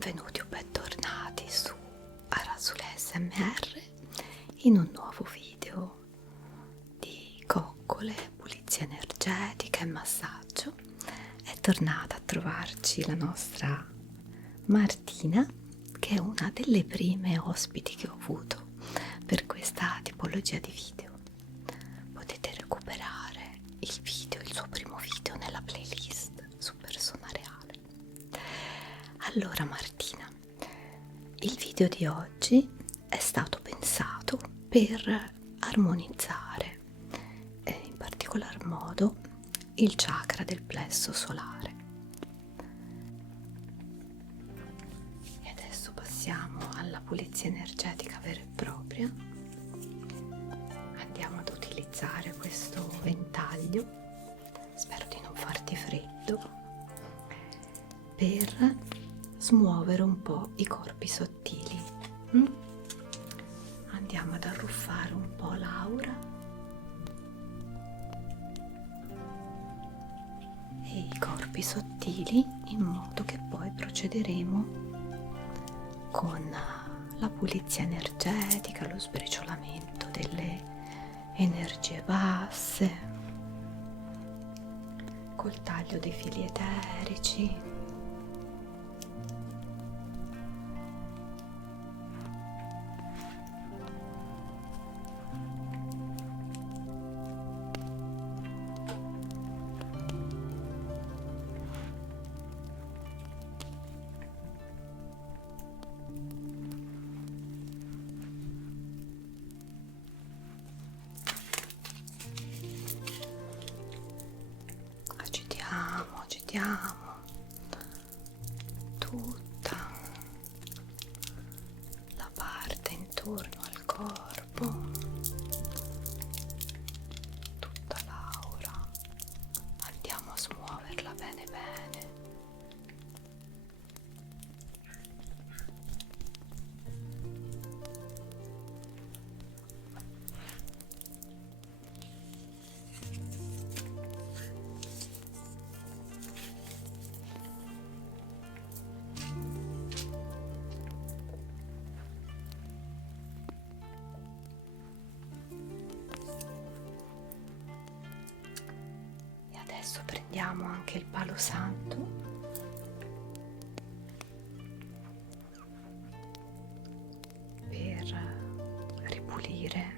benvenuti o bentornati su Arasule SMR in un nuovo video di coccole, pulizia energetica e massaggio. È tornata a trovarci la nostra Martina, che è una delle prime ospiti che ho avuto per questa tipologia di video. Potete recuperare il video, il suo primo video, nella playlist su Persona Reale. Allora Martina, il video di oggi è stato pensato per armonizzare, in particolar modo, il chakra del plesso solare. E adesso passiamo alla pulizia energetica vera e propria. Andiamo ad utilizzare questo ventaglio, spero di non farti freddo, per smuovere un po' i corpi sottili. Andiamo ad arruffare un po' l'aura e i corpi sottili, in modo che poi procederemo con la pulizia energetica, lo sbriciolamento delle energie basse, col taglio dei fili eterici. Agitiamo tutta la parte intorno al corpo, tutta l'aura, andiamo a smuoverla bene bene. Adesso prendiamo anche il palo santo per ripulire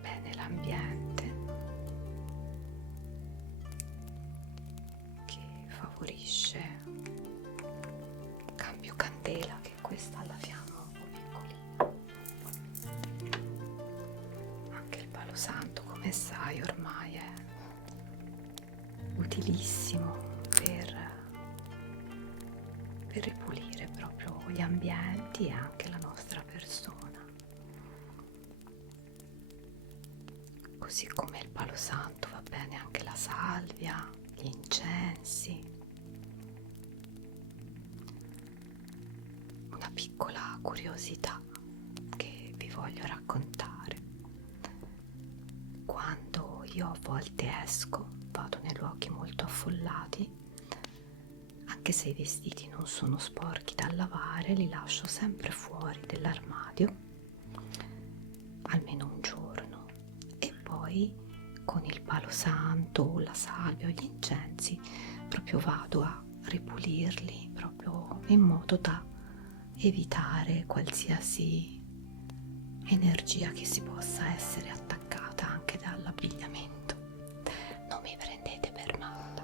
bene l'ambiente, che favorisce cambio candela, che questa alla fiamma un po' piccolina. Anche il palo santo, come sai, ormai è utilissimo per ripulire proprio gli ambienti e anche la nostra persona. Così come il palo santo va bene anche la salvia, gli incensi. Una piccola curiosità che vi voglio raccontare: quando io a volte esco, vado nei luoghi molto affollati, anche se i vestiti non sono sporchi da lavare, li lascio sempre fuori dell'armadio almeno un giorno, e poi con il palo santo o la salvia o gli incensi proprio vado a ripulirli, proprio in modo da evitare qualsiasi energia che si possa essere attaccata anche dall'abbigliamento. Non mi prendete per matta.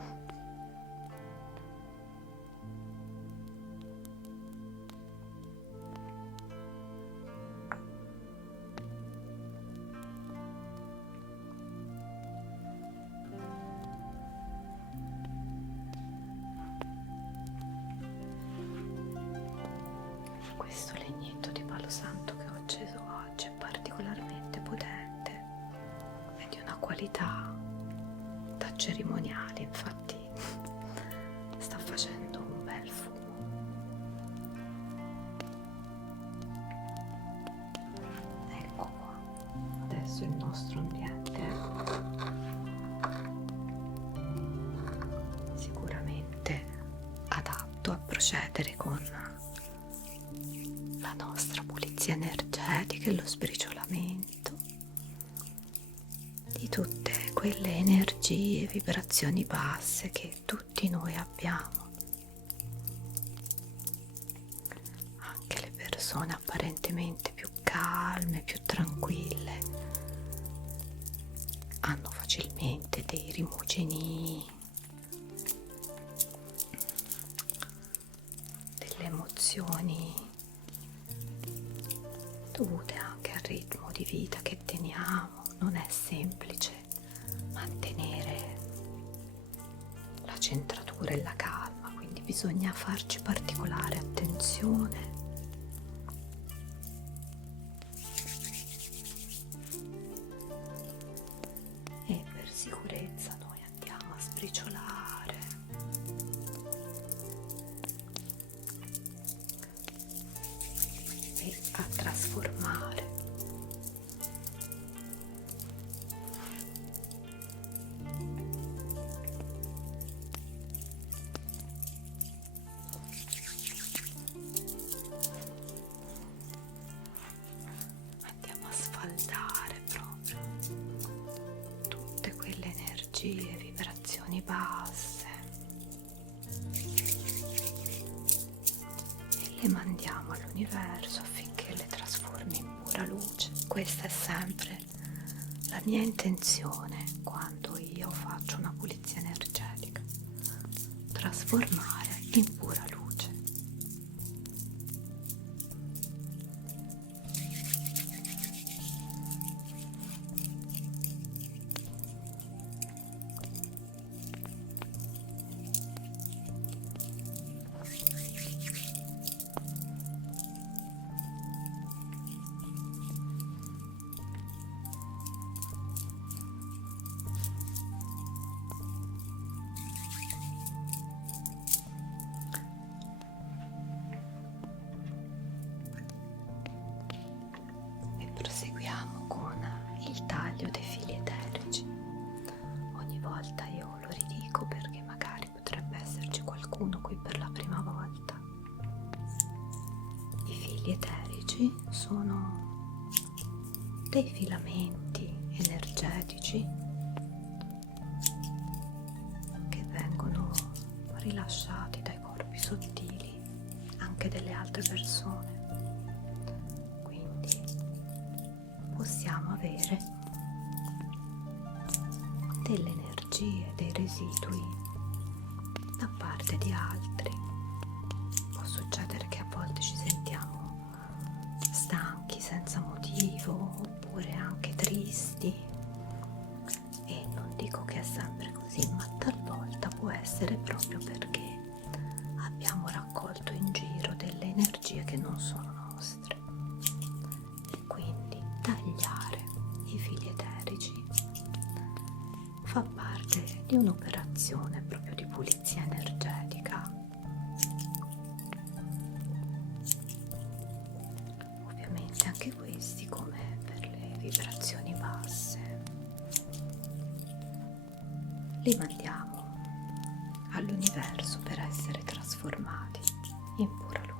Questo legnetto di palo santo che ho acceso oggi è particolarmente potente, è di una qualità da cerimoniale, infatti sta facendo un bel fumo. Ecco qua, adesso il nostro ambiente è sicuramente procedere con la nostra pulizia energetica e lo sbriciolamento di tutte quelle energie e vibrazioni basse che tutti noi abbiamo. Anche le persone apparentemente più calme, più tranquille, hanno facilmente dei rimuginii, delle emozioni dovute anche al ritmo di vita che teniamo. Non è semplice mantenere la centratura e la calma, quindi bisogna farci particolare attenzione. E per sicurezza noi andiamo a sbriciolare e a trasformare. Andiamo a sfaldare proprio tutte quelle energie, vibrazioni basse e le mandiamo all'universo affinché le trasformi in pura luce. Questa è sempre la mia intenzione quando io faccio una pulizia energetica: trasformare in pura luce. Proseguiamo con il taglio dei fili eterici. Ogni volta io lo ridico perché magari potrebbe esserci qualcuno qui per la prima volta. I fili eterici sono dei filamenti energetici che vengono rilasciati dai corpi sottili anche delle altre persone. Possiamo avere delle energie, dei residui da parte di altri. Può succedere che a volte ci sentiamo stanchi senza motivo, oppure anche tristi, e non dico che è sempre così, ma talvolta può essere proprio perché abbiamo raccolto in giro delle energie che non sono nostre. Tagliare i fili eterici fa parte di un'operazione proprio di pulizia energetica. Ovviamente anche questi, come per le vibrazioni basse, li mandiamo all'universo per essere trasformati in pura luce.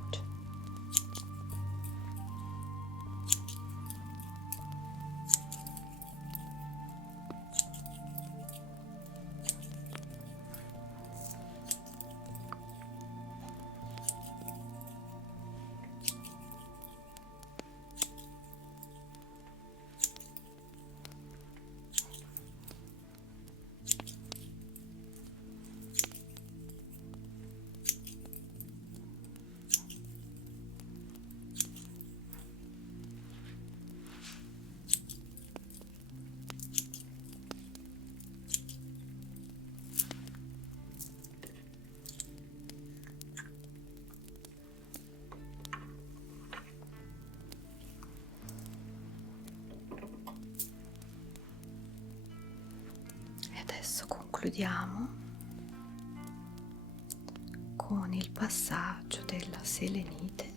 Adesso concludiamo con il passaggio della selenite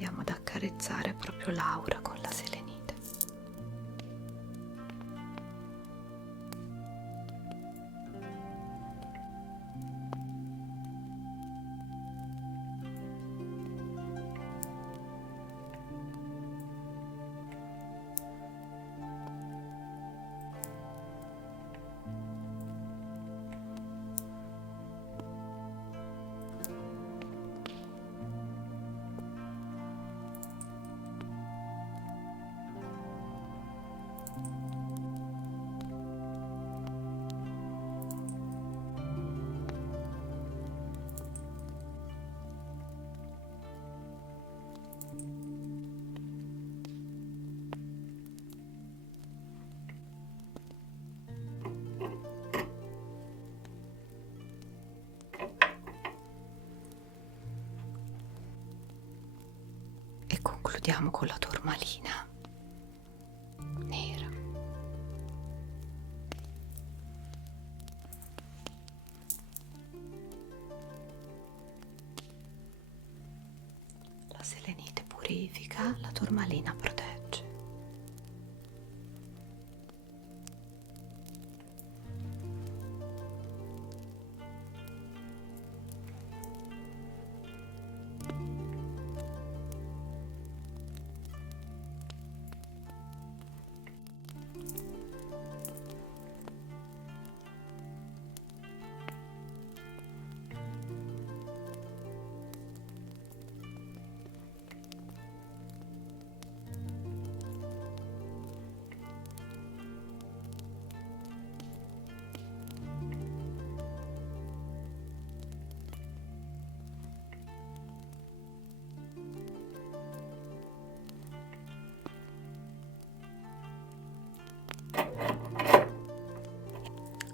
andiamo ad accarezzare proprio l'aura con la selenite. E concludiamo con la turmalina nera. La selenite purifica, la turmalina protegge.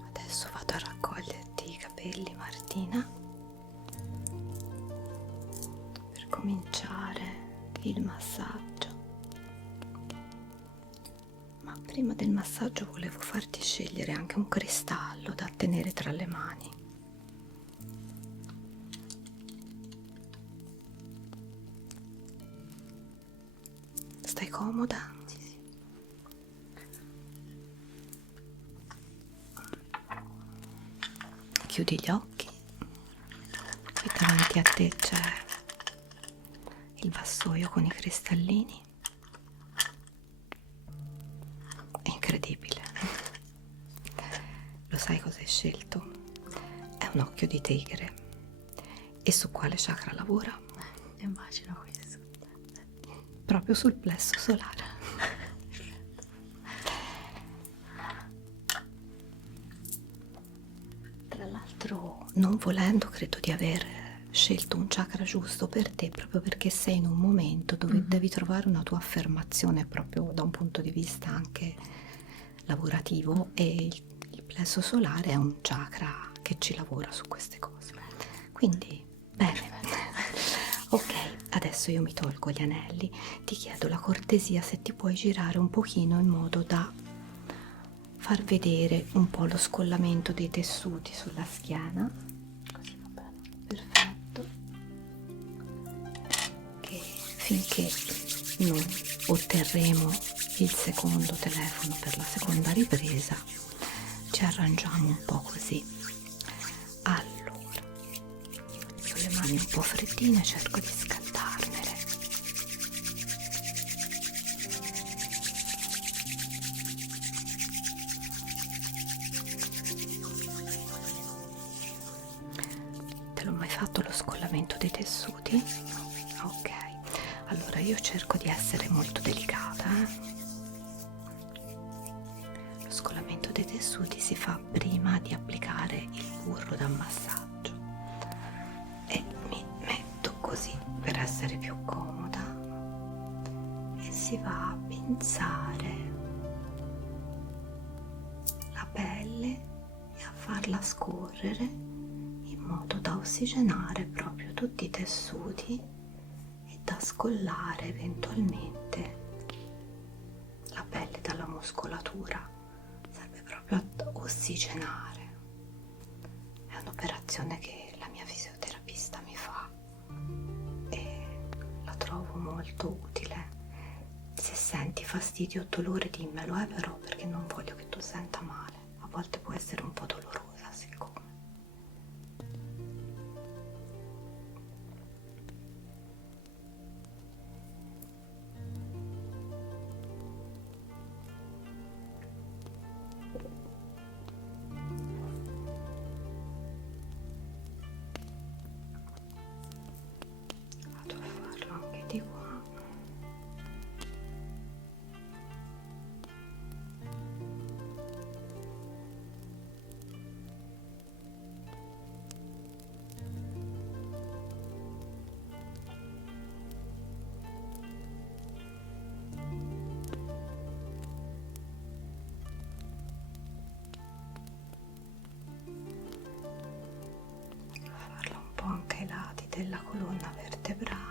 Adesso vado a raccoglierti i capelli, Martina, per cominciare il massaggio. Ma prima del massaggio volevo farti scegliere anche un cristallo da tenere tra le mani. Stai comoda? Sì, sì. Chiudi gli occhi e davanti a te c'è il vassoio con i cristallini. È incredibile. Lo sai cosa hai scelto? È un occhio di tigre. E su quale chakra lavora? Immagino questo. Proprio sul plesso solare. Tra l'altro, non volendo, credo di aver scelto un chakra giusto per te, proprio perché sei in un momento dove devi trovare una tua affermazione proprio da un punto di vista anche lavorativo, e il plesso solare è un chakra che ci lavora su queste cose. Quindi, bene. Ok, adesso io mi tolgo gli anelli, ti chiedo la cortesia se ti puoi girare un pochino in modo da far vedere un po' lo scollamento dei tessuti sulla schiena. Così va bene. Perfetto. Che finché non otterremo il secondo telefono per la seconda ripresa ci arrangiamo un po' così. Allora, io ho le mani un po' freddine, cerco di scaldarmele. Te l'ho mai fatto lo scollamento dei tessuti? Ok, allora io cerco di essere molto delicata. Lo scollamento dei tessuti si fa prima di applicare il burro da massaggio e mi metto così per essere più comoda e si va a pinzare la pelle e a farla scorrere in modo da ossigenare proprio tutti i tessuti e da scollare eventualmente la pelle dalla muscolatura. Serve proprio ad ossigenare. È un'operazione che la mia fisioterapista mi fa e la trovo molto utile. Se senti fastidio o dolore dimmelo, però, perché non voglio che tu senta male. A volte può essere un po' dolorosa, siccome. Vado a farlo anche di qua. Farlo un po' anche ai lati della colonna vertebrale.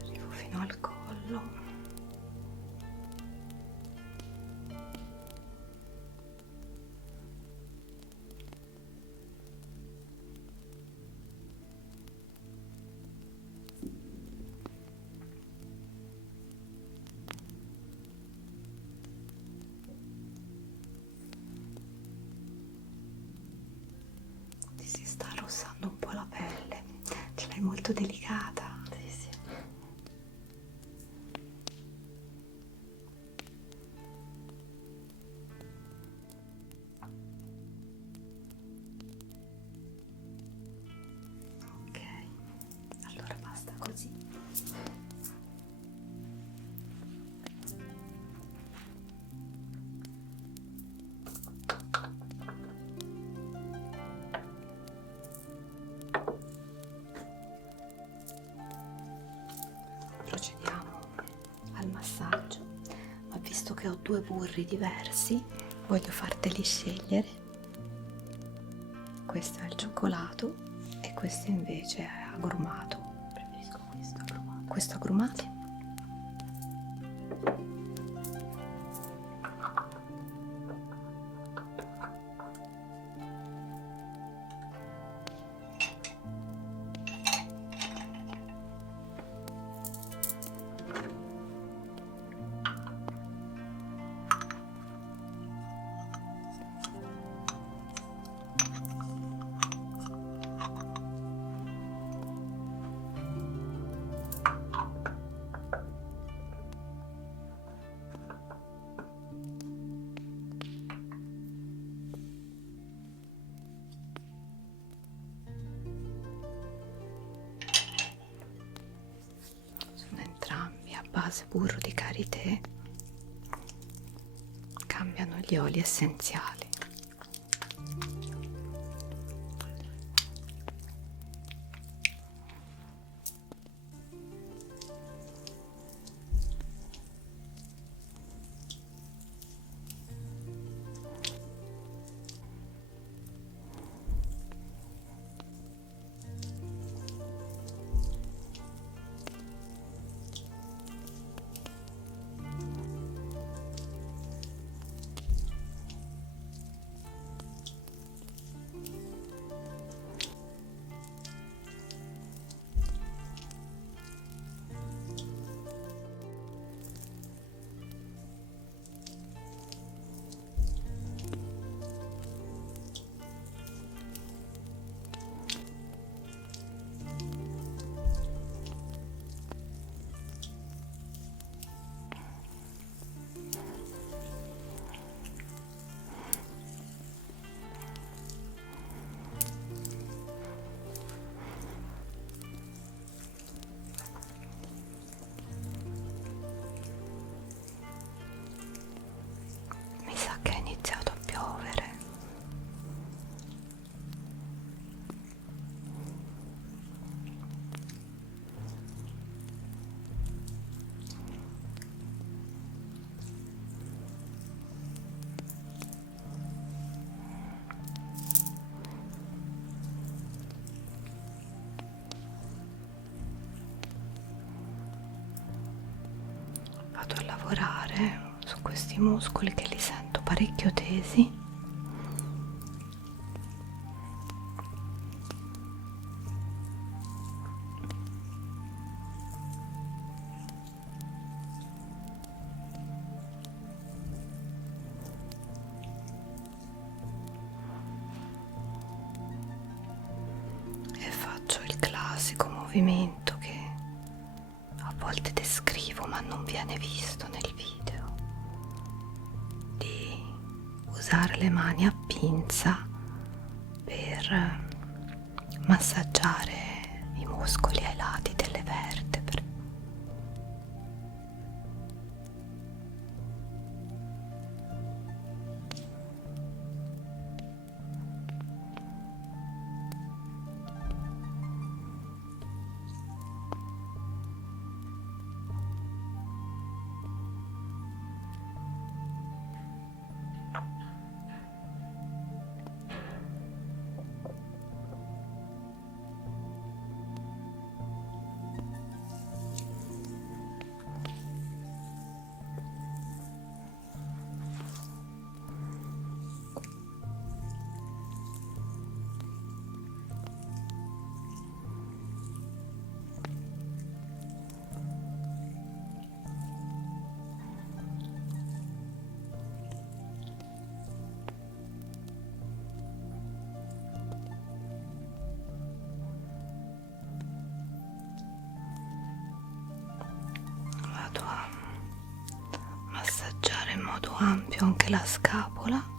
Arrivo fino al collo. Ti si sta arrossando un po' la pelle, ce l'hai molto delicata. Sì, sì. Ok, allora basta così. Procediamo al massaggio, ma visto che ho due burri diversi, voglio farteli scegliere. Questo è il cioccolato e questo invece è agrumato. Preferisco questo agrumato. Questo agrumato? Sono entrambi a base burro di karité, cambiano gli oli essenziali. Mi sa che è iniziato a piovere. Vado a lavorare su questi muscoli che li sento parecchio tesi. faccio il classico movimento che a volte descrivo ma non viene visto nel video, di usare le mani a pinza per massaggiare i muscoli ai lati delle vertebre. Vado a massaggiare in modo ampio anche la scapola.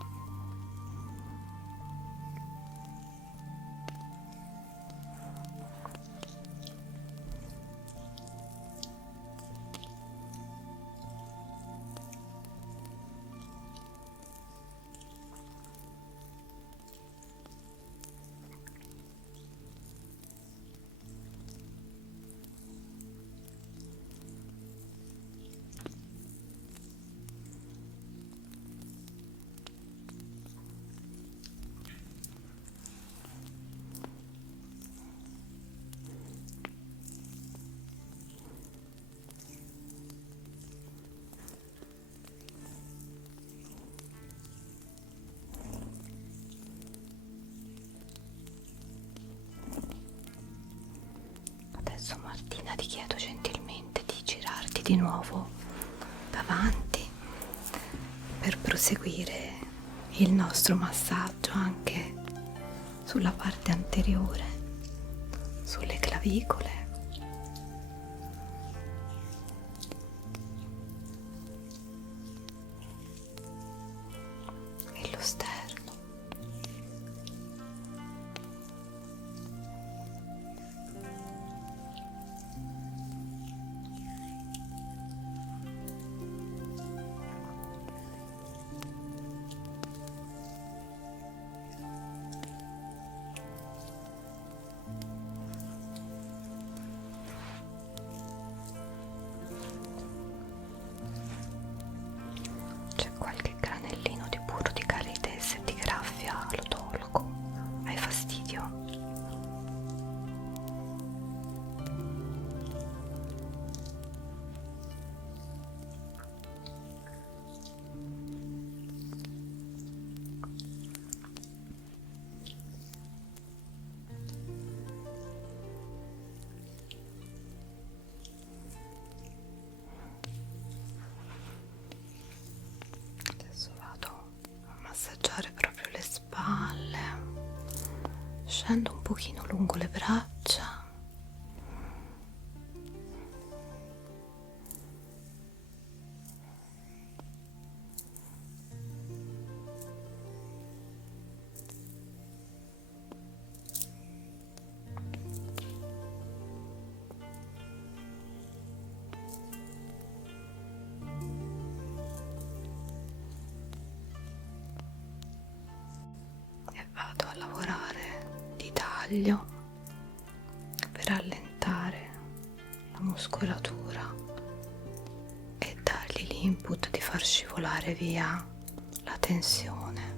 Adesso Martina ti chiedo gentilmente di girarti di nuovo davanti per proseguire il nostro massaggio anche sulla parte anteriore, sulle clavicole e lo sterno. C'è qualche granellino di burro di karité, se ti graffia lo tolgo. Hai fastidio? Adesso vado a massaggiare proprio le spalle, scendo un pochino lungo le braccia. E vado a lavorare di taglio per allentare la muscolatura e dargli l'input di far scivolare via la tensione.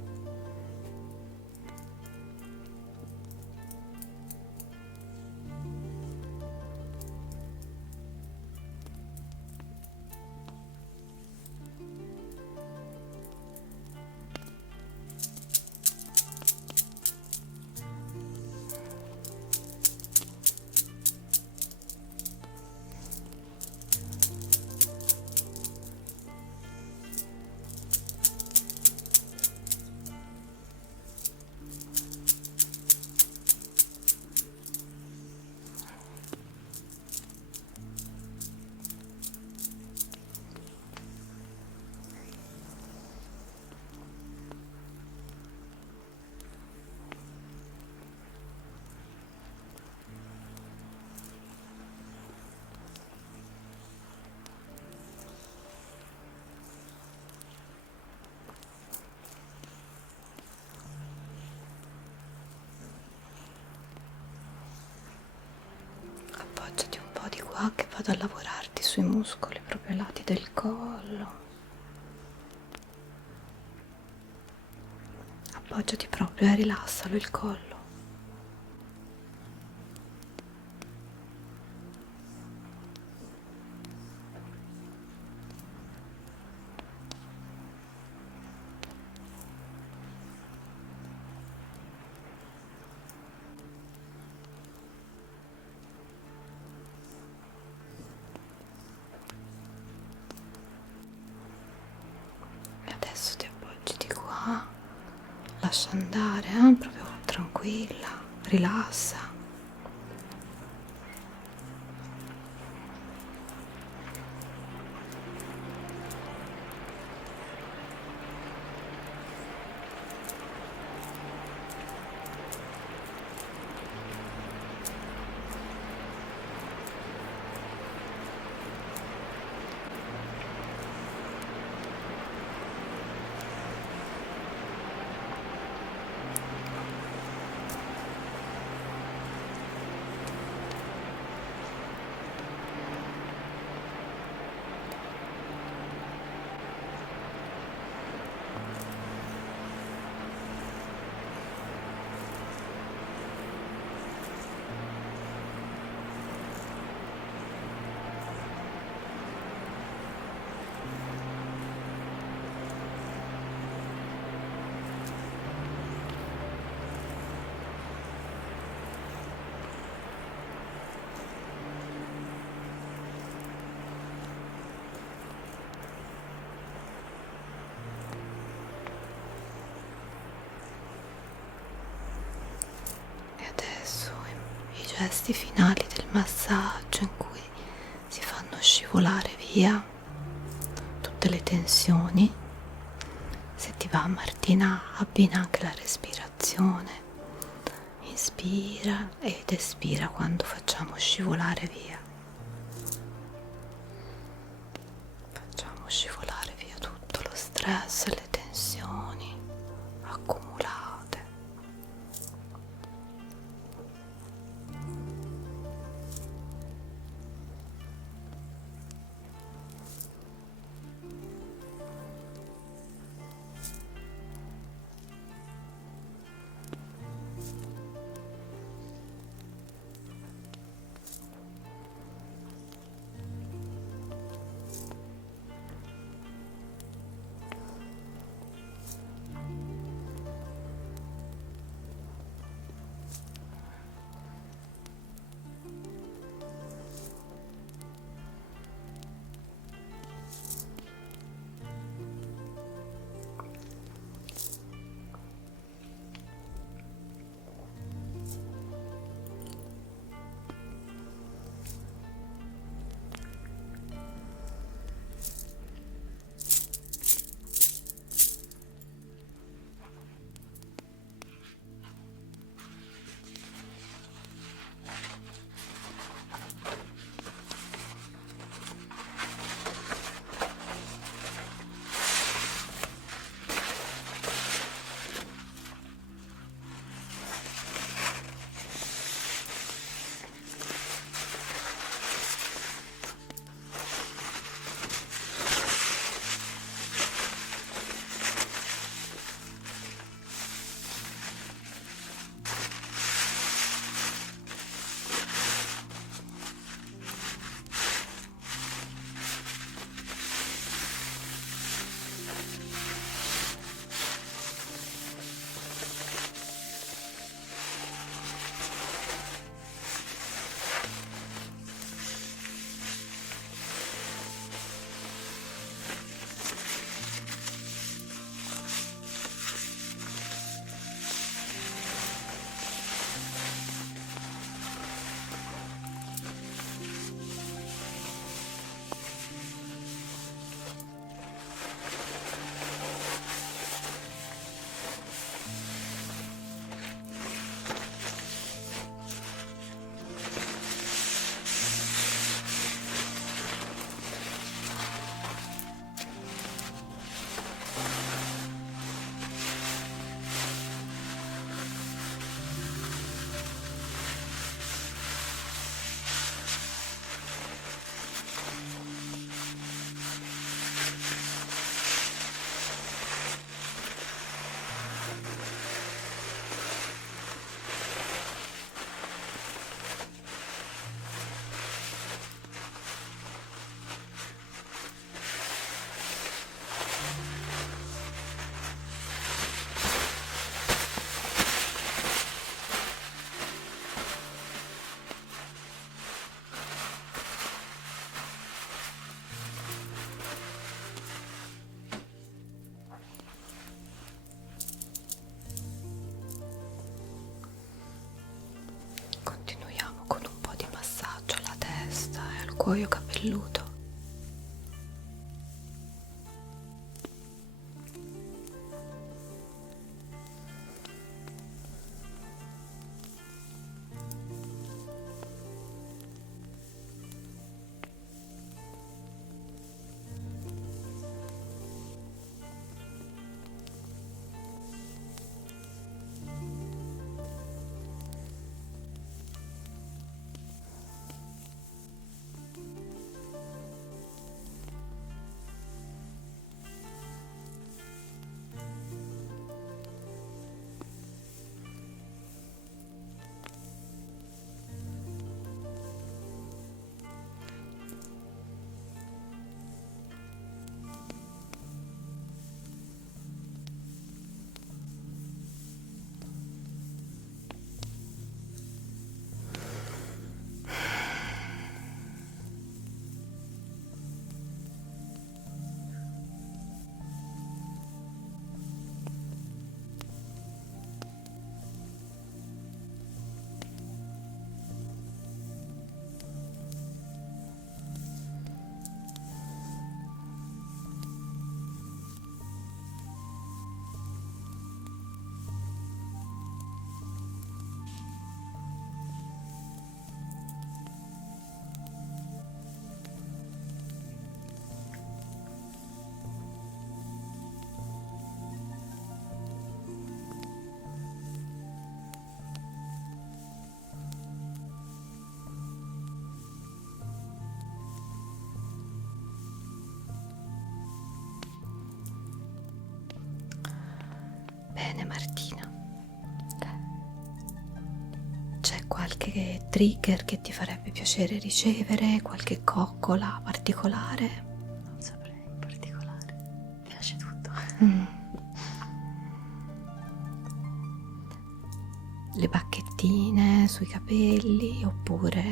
vado a lavorarti sui muscoli proprio ai lati del collo. Appoggiati proprio e rilassalo il collo. E adesso ti appoggi di qua, lascia andare, proprio tranquilla, rilassa. E adesso i gesti finali del massaggio in cui si fanno scivolare via tutte le tensioni. Se ti va, Martina, abbina anche la respirazione. Inspira ed espira quando facciamo scivolare via. Facciamo scivolare via tutto lo stress e le tensioni accumulate. cuoio capelluto. Bene Martina, c'è qualche trigger che ti farebbe piacere ricevere? Qualche coccola particolare? Non saprei in particolare. Mi piace tutto. Le bacchettine sui capelli, oppure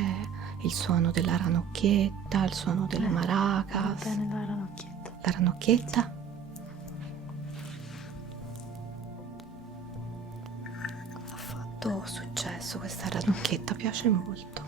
il suono della ranocchietta, il suono delle Va maracas? bene la ranocchietta. La ranocchietta? Ha fatto successo questa ranocchietta, piace molto.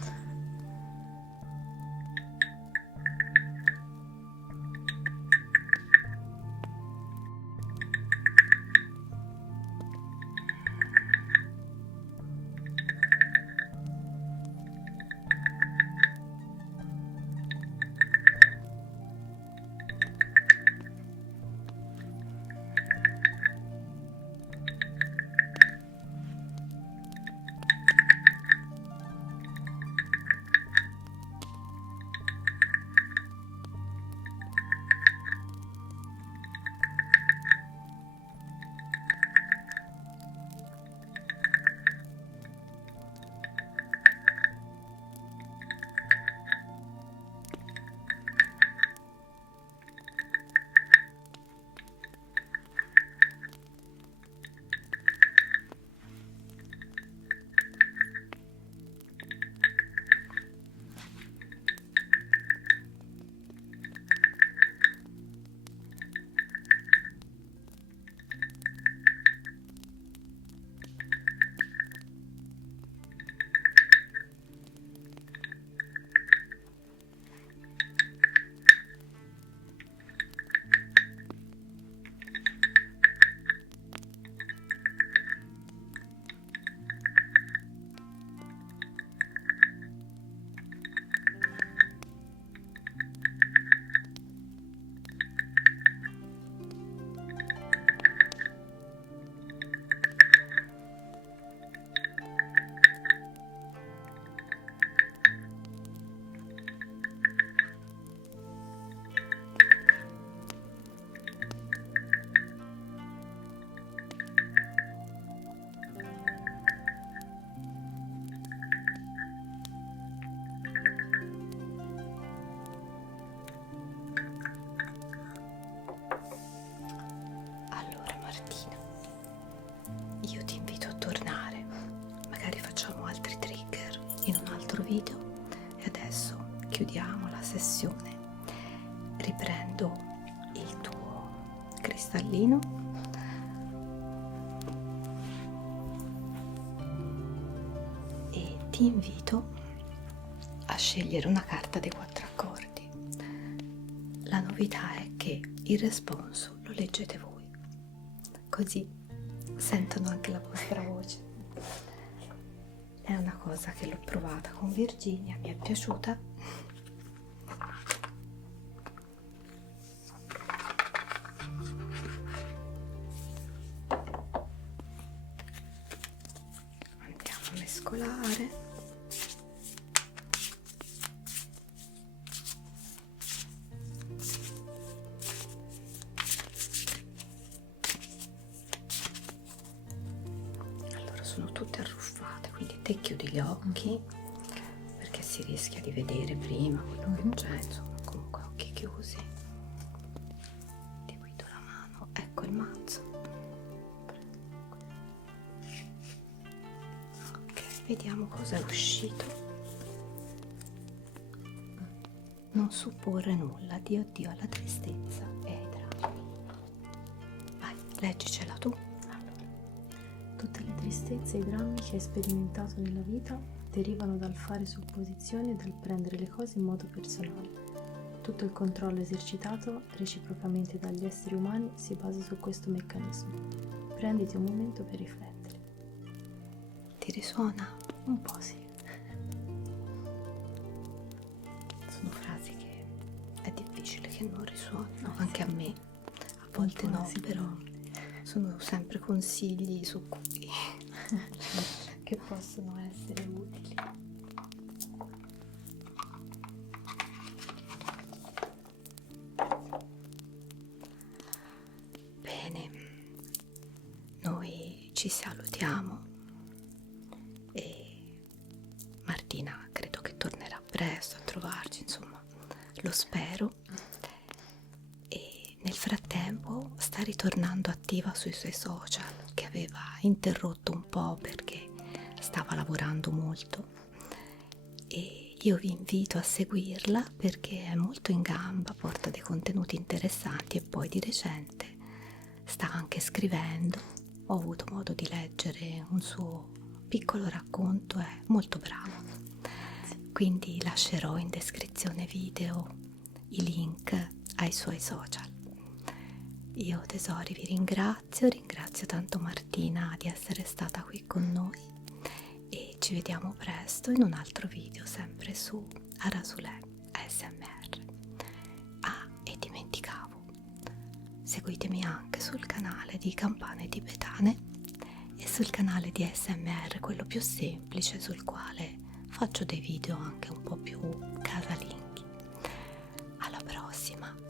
video e adesso chiudiamo la sessione. Riprendo il tuo cristallino e ti invito a a scegliere una carta dei 4 accordi. La novità è che il responso lo leggete voi, così sentono anche la vostra voce. È una cosa che l'ho provata con Virginia, mi è piaciuta. Andiamo a mescolare. Allora sono tutte arruffate, quindi te chiudi gli occhi perché si rischia di vedere prima quello che c'è, insomma, comunque occhi chiusi. Ti guido la mano, ecco il mazzo. Ok, vediamo cosa è uscito. Non supporre nulla, Dio Dio alla tristezza e ai drammi. Vai, leggicela tu. Tutte le tristezze e i drammi che hai sperimentato nella vita derivano dal fare supposizioni e dal prendere le cose in modo personale. Tutto il controllo esercitato reciprocamente dagli esseri umani si basa su questo meccanismo. Prenditi un momento per riflettere. Ti risuona? Un po' sì. Sono frasi che è difficile che non risuonino, anche a me. A volte no, però sono sempre consigli su cui che possono essere utili. Bene, noi ci salutiamo e Martina credo che tornerà presto a trovarci, insomma, lo spero. E nel frattempo sta ritornando attiva sui suoi social, che aveva interrotto un po' perché stava lavorando molto, e io vi invito a seguirla perché è molto in gamba, porta dei contenuti interessanti e poi di recente sta anche scrivendo. Ho avuto modo di leggere un suo piccolo racconto, è molto brava, quindi lascerò in descrizione video i link ai suoi social. Io tesori vi ringrazio tanto Martina di essere stata qui con noi e ci vediamo presto in un altro video sempre su Arasulè ASMR. Ah, e dimenticavo, seguitemi anche sul canale di Campane Tibetane e sul canale di ASMR, quello più semplice, sul quale faccio dei video anche un po' più casalinghi. Alla prossima!